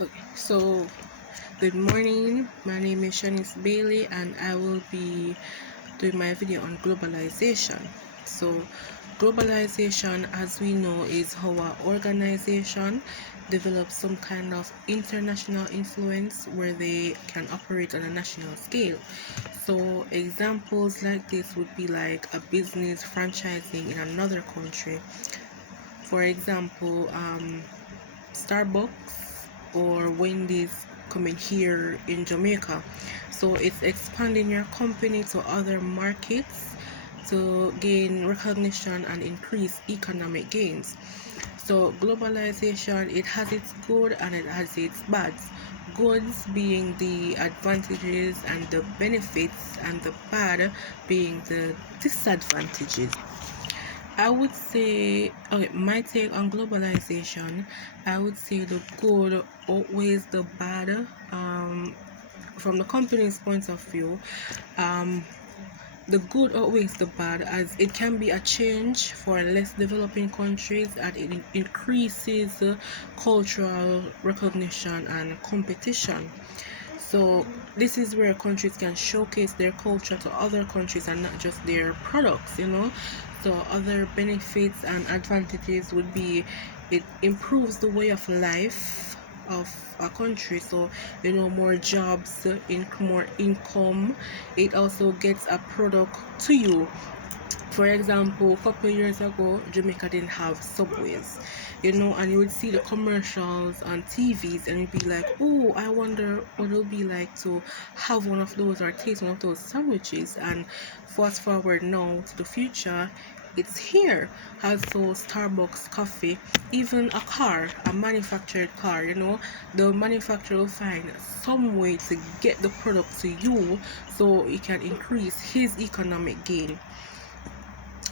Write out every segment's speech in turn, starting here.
Okay, so good morning. My name is Shanice Bailey, and I will be doing my video on globalization. So, globalization, as we know, is how an organization develops some kind of international influence where they can operate on a national scale. So, examples like this would be like a business franchising in another country. For example, Starbucks or Wendy's coming here in Jamaica. So it's expanding your company to other markets to gain recognition and increase economic gains. So globalization, it has its good and it has its bads. Goods being the advantages and the benefits, and the bad being the disadvantages. I would say, okay, my take on globalization, I would say the good outweighs the bad. From the company's point of view, um, the good outweighs the bad, as it can be a change for less developing countries, and it increases cultural recognition and competition. So this is where countries can showcase their culture to other countries and not just their products. So other benefits and advantages would be it improves the way of life of a country. So more jobs, more income. It also gets a product to you. For example, a couple of years ago, Jamaica didn't have subways, and you would see the commercials on TVs, and you'd be like, oh, I wonder what it'll be like to have one of those or taste one of those sandwiches. And fast forward now to the future, it's here. Also, Starbucks coffee, even a car, a manufactured car, the manufacturer will find some way to get the product to you so it can increase his economic gain.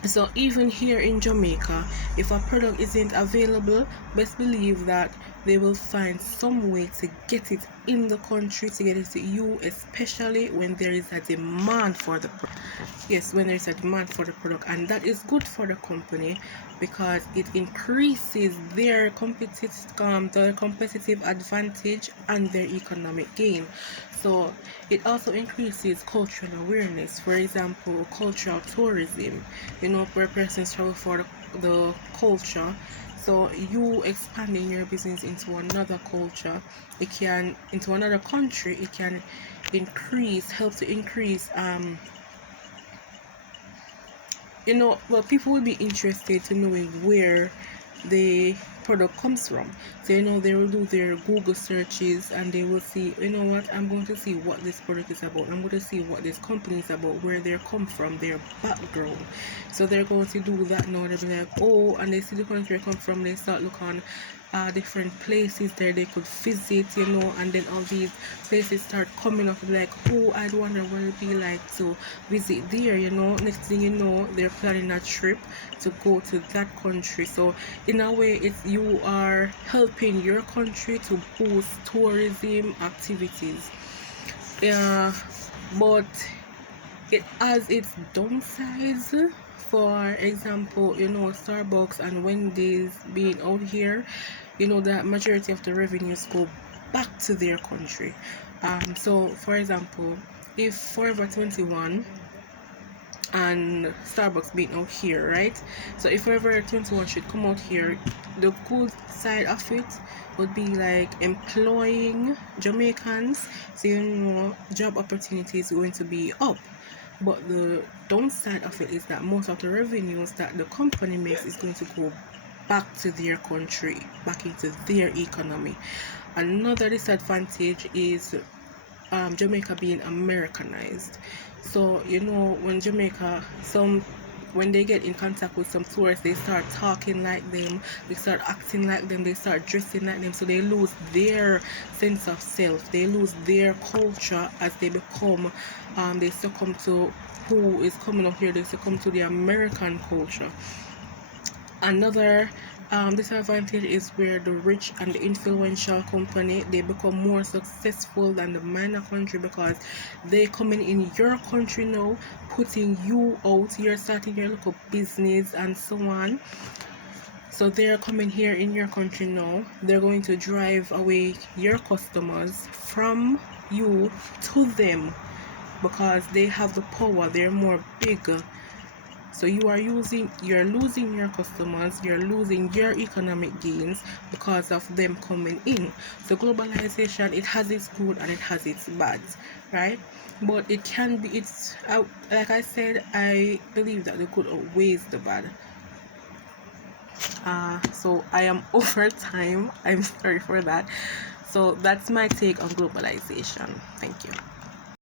So even here in Jamaica, if a product isn't available, best believe that they will find some way to get it in the country, to get it to you, especially when there is a demand for the product. Yes, when there is a demand for the product, and that is good for the company because it increases their competitive advantage and their economic gain. So it also increases cultural awareness. For example, cultural tourism, where persons travel for the culture. So you expanding your business into another culture, into another country, it can help to increase well, people will be interested to knowing where the product comes from. So they will do their Google searches, and they will see, what, I'm going to see what this product is about. I'm going to see what this company is about, where they come from, their background. So they're going to do that now. They'll be like, oh, and they see the country they come from. They start look on different places there they could visit, and then all these places start coming up like, oh, I wonder what it'd be like to visit there. Next thing you know, they're planning a trip to go to that country. So in a way, it's you are helping your country to boost tourism activities. Yeah, but it has its downsides. For example, Starbucks and Wendy's being out here, that majority of the revenues go back to their country. So for example, if Forever 21 and Starbucks being out here, right? So if Forever 21 should come out here, the good side of it would be like employing Jamaicans. So job opportunities going to be up. But the downside of it is that most of the revenues that the company makes is going to go back to their country, back into their economy. Another disadvantage is Jamaica being Americanized. So when they get in contact with some tourists, they start talking like them, they start acting like them, they start dressing like them. So they lose their sense of self, they lose their culture as they succumb to who is coming up here. They succumb to the American culture. Another disadvantage is where the rich and the influential company, they become more successful than the minor country because they coming in your country now, putting you out, you're starting your local business and so on. So they're coming here in your country now. They're going to drive away your customers from you to them because they have the power. They're more bigger. So you're losing your customers, you're losing your economic gains because of them coming in. So globalization, it has its good and it has its bad, right? But it can be, like I said, I believe that the good outweighs the bad. So I am over time. I'm sorry for that. So that's my take on globalization. Thank you.